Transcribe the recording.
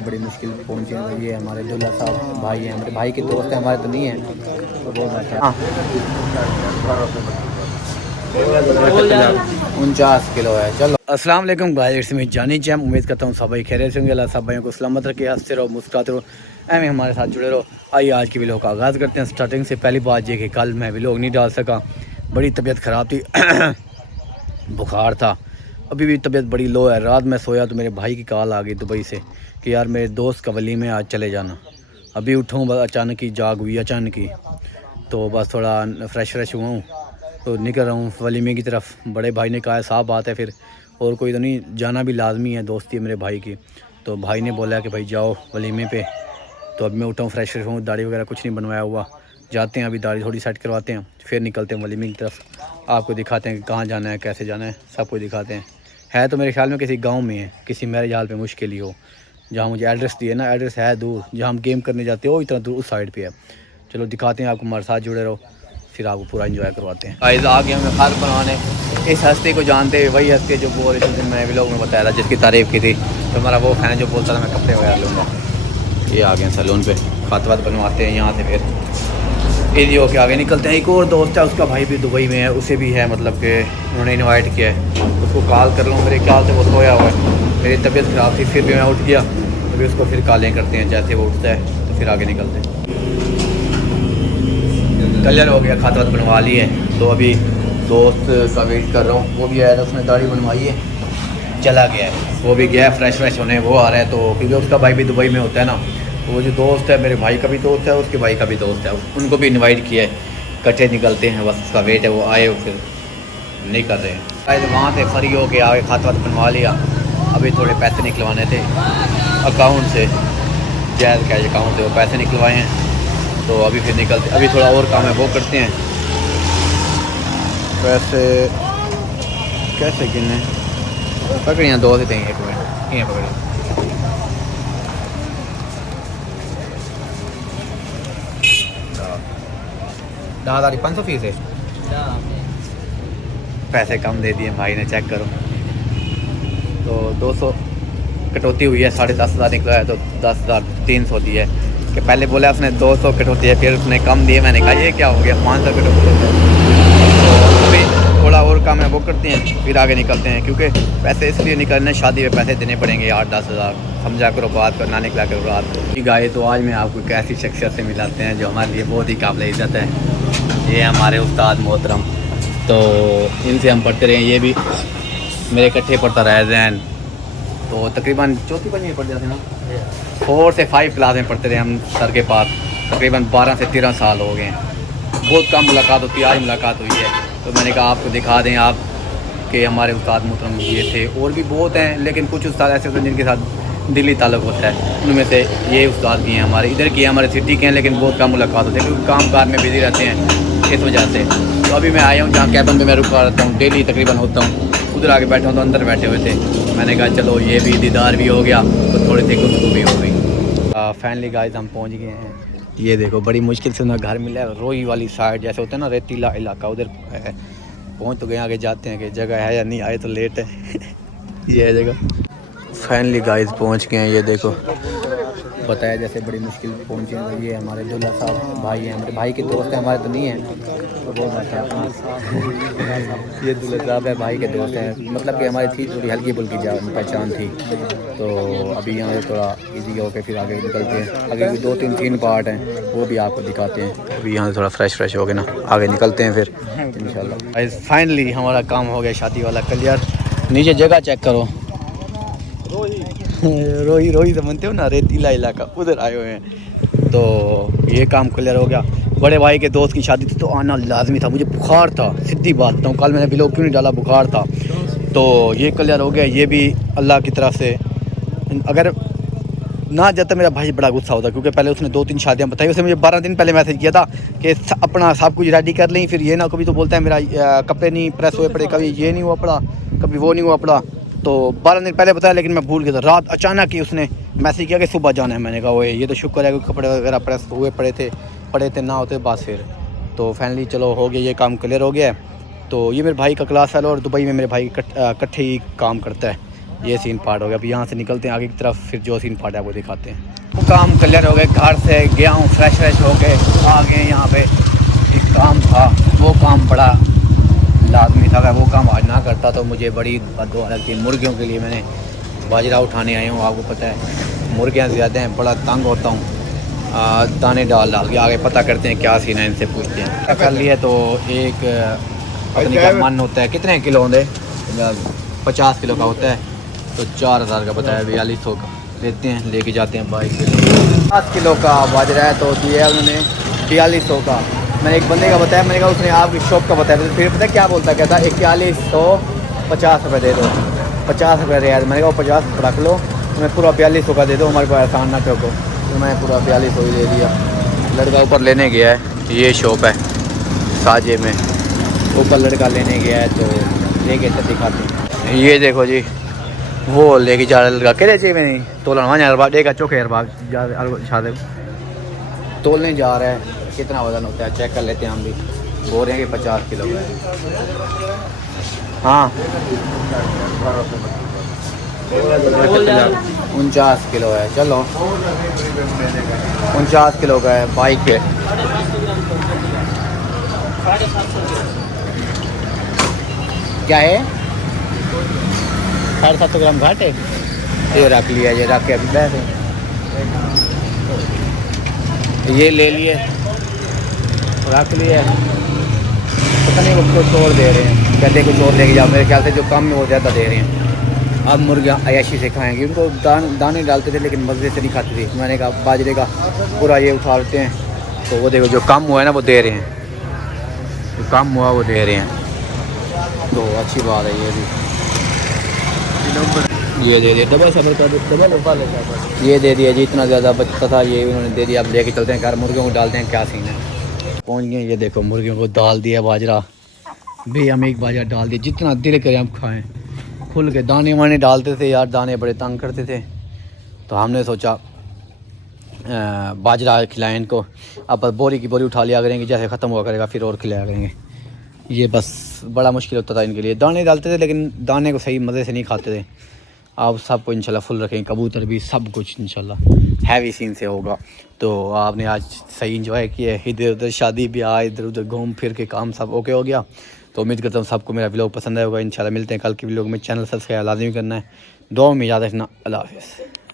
बड़ी मुश्किल पहुंचे हैं। तो ये हमारे दुल्ला साहब भाई हैं, हमारे भाई के दोस्त हैं, हमारे तो नहीं हैं। तो बहुत अच्छा 49 किलो है। चलो अस्सलाम वालेकुम गाइस, मैं जानी चैम। उम्मीद करता हूँ सब भाई खैरियत से होंगे। अल्लाह सब भाइयों को सलामत रखे, हंसते रहो, मुस्कुराते रहो, एवं हमारे साथ जुड़े रहो। आइए आज की व्लॉग का आगाज़ करते हैं। स्टार्टिंग से पहली बात ये कि कल मैं व्लॉग नहीं डाल सका, बड़ी तबीयत ख़राब थी बुखार था, अभी भी तबीयत बड़ी लो है। रात में सोया तो मेरे भाई की कॉल आ गई दुबई से कि यार मेरे दोस्त का वली में आज चले जाना। अभी उठाऊँ बस अचानक ही जाग हुई अचानक ही, तो बस थोड़ा फ्रेश हुआ हूँ तो निकल रहा हूँ वलीमे की तरफ। बड़े भाई ने कहा है साफ बात है, फिर और कोई तो नहीं, जाना भी लाजमी है, दोस्ती है मेरे भाई की। तो भाई ने बोला कि भाई जाओ वलीमे पे। तो अब मैं उठाऊँ फ्रेश हूँ, दाढ़ी वगैरह कुछ नहीं बनवाया हुआ, जाते हैं अभी दाढ़ी थोड़ी सेट करवाते हैं, फिर निकलते हैं वलीमे की तरफ। आपको दिखाते हैं कि कहाँ जाना है, कैसे जाना है, सब कुछ दिखाते हैं। है तो मेरे ख्याल में किसी गांव में है, किसी मैरिज हाल पे मुश्किल ही हो। जहाँ मुझे एड्रेस दिए ना, एड्रेस है दूर, जहाँ हम गेम करने जाते हो इतना दूर उस साइड पे है। चलो दिखाते हैं आपको, हमारे साथ जुड़े रहो, फिर आपको पूरा एंजॉय करवाते हैं। गाइस आ गए हमें खाद बनवाने। इस हस्ती को जानते हैं, वही हस्ती जो बोल रही थी, मैंने व्लॉग में बताया था, जिसकी तारीफ़ की थी। तो हमारा वो फैन जो बोलता था मैं कपड़े वगैरह लूँगा, ये आ गए सैलून पे, खाद वाद बनवाते हैं यहाँ से। फिर ईजी होके आगे निकलते हैं। एक और दोस्त है, उसका भाई भी दुबई में है, उसे भी है, मतलब कि उन्होंने इनवाइट किया है। उसको कॉल कर लूँ, मेरे ख्याल से वो सोया हुआ है। मेरी तबीयत ख़राब थी, फिर भी मैं उठ गया। अभी उसको फिर कॉलें करते हैं, जैसे वो उठता है तो फिर आगे निकलते हैं। कलर हो गया, खाद वाद बनवा ली है, तो अभी दोस्त का वेट कर रहा हूँ। वो भी आया था, उसने दाढ़ी बनवाई है, चला गया है। वो भी गया फ्रेश होने, वो आ रहा है। तो क्योंकि उसका भाई भी दुबई में होता है ना, तो वो जो दोस्त है मेरे भाई का भी दोस्त है, उसके भाई का भी दोस्त है, उनको भी इनवाइट किया है, इकट्ठे निकलते हैं। बस उसका वेट है, वो आए फिर नहीं कर रहे हैं। तो वहाँ से फ्री हो के आगे खाद वाद बनवा लिया। अभी थोड़े पैसे निकलवाने थे अकाउंट से, जैज़ कैश अकाउंट से वो पैसे निकलवाए हैं। तो अभी फिर निकलते, अभी थोड़ा और काम है वो करते हैं। पैसे कैसे गिने, पकड़ियाँ दो से देंगे, एक मिनट ये पकड़ी। दादारी 500 फीस है, पैसे कम दे दिए भाई ने, चेक करो। तो 200 कटौती हुई है, 10,500 निकला है, तो 10,300 दी है। कि पहले बोला उसने 200 कटौती है, फिर उसने कम दिए। मैंने कहा ये क्या हो गया, 500 कटौती है। तो अभी थोड़ा और काम है वो करते हैं, फिर आगे निकलते हैं। क्योंकि पैसे इसलिए निकलने, शादी में पैसे देने पड़ेंगे 8-10 हज़ार, समझा करो बात कर, ना निकला करो रात को। गाय तो आज मैं आपको एक ऐसी शख्सियत से मिलाते हैं जो हमारे लिए बहुत ही काबिल इज़्ज़त है। ये हमारे उस्ताद मोहतरम, तो इनसे हम पढ़ते रहे। ये भी मेरे इकट्ठे पढ़ता रहा जैन, तो तकरीबन चौथी पंजवीं पढ़ जाते ना, 4 से 5 क्लास में पढ़ते रहे हम सर के पास। तकरीबन 12 से 13 साल हो गए हैं। बहुत कम मुलाकात होती है, आज मुलाकात हुई है। तो मैंने कहा आपको दिखा दें आप कि हमारे उस्ताद मोहतरम ये थे। और भी बहुत हैं, लेकिन कुछ उस्ताद ऐसे होते हैं जिनके साथ दिली ताल्लुक़ होता है, उनमें से ये उस्ताद भी हैं हमारे इधर की, हमारे सिटी के हैं, लेकिन बहुत कम मुलाकात होती है क्योंकि काम कार में बिजी रहते हैं, इस वजह से। तो अभी मैं आया हूँ जहाँ कैबन में मैं रुका रहता हूँ, डेली तकरीबन होता हूँ, उधर आके बैठा हूँ, तो अंदर बैठे हुए थे। मैंने कहा चलो ये भी दीदार भी हो गया, तो थोड़ी सी गुफ्तगू भी हो गई। फाइनली गाइस हम पहुँच गए हैं। ये देखो बड़ी मुश्किल से ना घर मिला है, रोई वाली साइड जैसे होता है ना, रेतीला इलाका, उधर पहुँच तो गए। आगे जाते हैं कि जगह है या नहीं, आए तो लेट है ये है जगह। फाइनली गाइस पहुँच गए हैं। ये देखो बताया जैसे बड़ी मुश्किल पहुँचे हैं। तो ये हमारे दुल्ला साहब भाई हैं, हमारे भाई के दोस्त हैं, हमारे तो नहीं हैं। तो बहुत अच्छा ये दुल्ला साहब है, भाई के दोस्त हैं, मतलब कि हमारी थी थोड़ी हल्की फुल्की पहचान थी। तो अभी यहाँ से थोड़ा इजी हो के फिर आगे निकलते हैं। आगे भी 2-3 पार्ट हैं, वो भी आपको दिखाते हैं। अभी यहाँ से थोड़ा फ्रेश हो गए ना, आगे निकलते हैं फिर इंशाल्लाह। फाइनली हमारा काम हो गया शादी वाला क्लियर। नीचे जगह चेक करो, रोही समझते हो ना, रेतीला इलाका, उधर आए हुए हैं। तो ये काम क्लियर हो गया। बड़े भाई के दोस्त की शादी थी, तो आना लाजमी था। मुझे बुखार था, सीधी बात बताऊँ, कल मैंने व्लॉग क्यों नहीं डाला, बुखार था। तो ये क्लियर हो गया। ये भी अल्लाह की तरफ से, अगर ना जाता मेरा भाई बड़ा गुस्सा होता, क्योंकि पहले उसने 2-3 शादियाँ बताई। उसने मुझे 12 दिन पहले मैसेज किया था कि अपना सब कुछ रेडी कर लें। फिर ये ना, कभी तो बोलता है मेरा कपड़े नहीं प्रेस हुए पड़े, कभी ये नहीं हुआ पड़ा, कभी वो नहीं हुआ पड़ा। तो 12 दिन पहले बताया, लेकिन मैं भूल गया था। रात अचानक ही उसने मैसेज किया कि सुबह जाना है। मैंने कहा वो ये तो शुक्र है कि कपड़े वगैरह प्रेस हुए पड़े थे, ना होते बस फिर। तो फाइनली चलो हो गया, ये काम क्लियर हो गया है। तो ये मेरे भाई का क्लास फेलो, और दुबई में मेरे भाई इकट्ठे ही काम करता है। ये सीन पार्ट हो गया। अब यहाँ से निकलते हैं आगे की तरफ, फिर जो सीन पार्ट है वो दिखाते हैं। वो काम क्लियर हो गए, घर से गया हूँ, फ्रेश हो के आ गए यहाँ पे। एक काम था, वो काम बड़ा लाजमी था, अगर वो काम आज ना करता तो मुझे बड़ी बददुआ लगती। मुर्गियों के लिए मैंने बाजरा उठाने आया हूँ, आपको पता है मुर्गियाँ ज़्यादा हैं, बड़ा तंग होता हूँ। दाने डाल के आगे पता करते हैं क्या सीन है, इनसे पूछते हैं। क्या कर लिया तो एक पत्नी का मन होता है, कितने किलो होंगे, 50 किलो का होता है, तो 4000 का बताया, 4200 का लेते हैं, लेके जाते हैं 22 किलो। 5 किलो का बाजरा है तो दिया उन्होंने 4200 का। मैंने एक बंदे का बताया, मैंने कहा उसने आपकी शॉप का बताया, तो फिर पता क्या बोलता, कहता 4150 रुपये दे दो, 50 रुपये रियायत। मैंने कहा 50 रख लो, मैं पूरा 4200 का दे दो, हमारे पास एहसान ना ठोको। तो मैं पूरा 4200 ही दे दिया। लड़का ऊपर लेने गया है, ये शॉप है साजे में, ऊपर लड़का लेने गया है, तो लेके तो दिखाते हैं। ये देखो जी, वो लेके जा रहा है लड़का, कहते चाहिए नहीं तोलन वहाँ यार देगा चौके यार तोलने जा रहा है। कितना वजन होता है चेक कर लेते हैं हम भी। बोल रहे हैं कि 50 किलो का है। हाँ 49 किलो है, चलो 49 किलो का है, बाइक है। क्या है 750 ग्राम घाट है। ये रख लिया, ये रख के अभी बैठे, ये ले लिए, रख लिया। पता नहीं वो कुछ और दे रहे हैं, कहते कुछ और लेके जाओ, मेरे ख्याल से जो कम में वो ज़्यादा दे रहे हैं। अब मुर्गियाँ अयाशी से खाएंगी, उनको दाने डालते थे लेकिन मज़े से नहीं खाती थी। मैंने कहा बाजरे का पूरा ये उठाते हैं, तो वो देखो जो कम हुआ है ना वो दे रहे हैं, जो कम हुआ वो दे रहे हैं, तो अच्छी बात है। ये भी ये दे दिया, डबल सफर कर, डबल ये दे दिया जी, इतना ज़्यादा बचता था ये उन्होंने दे दिया। अब लेके चलते हैं घर, मुर्गियों को डालते हैं, क्या सीन है। पहुँच गए, ये देखो मुर्गियों को डाल दिया बाजरा, भी हम एक बाजरा डाल दिया, जितना दिल करे हम खाएं खुल के। दाने वाने डालते थे यार, दाने बड़े तंग करते थे, तो हमने सोचा बाजरा खिलाएं इनको। अब बोरी की बोरी उठा लिया करेंगे, जैसे ख़त्म हुआ करेगा फिर और खिलाया करेंगे। ये बस बड़ा मुश्किल होता था इनके लिए। दाने डालते थे लेकिन दाने को सही मज़े से नहीं खाते थे। आप सबको इंशाल्लाह फुल रखेंगे, कबूतर भी, सब कुछ इंशाल्लाह हैवी सीन से होगा। तो आपने आज सही इंजॉय किया, इधर उधर शादी ब्याह, इधर उधर घूम फिर के काम सब ओके हो गया। तो उम्मीद करता हूँ सबको मेरा व्लॉग पसंद आया होगा। इंशाल्लाह मिलते हैं कल के व्लॉग में। चैनल सब्सक्राइब लाजमी करना है, दुआ में याद रखना। अल्लाह हाफ़िज़।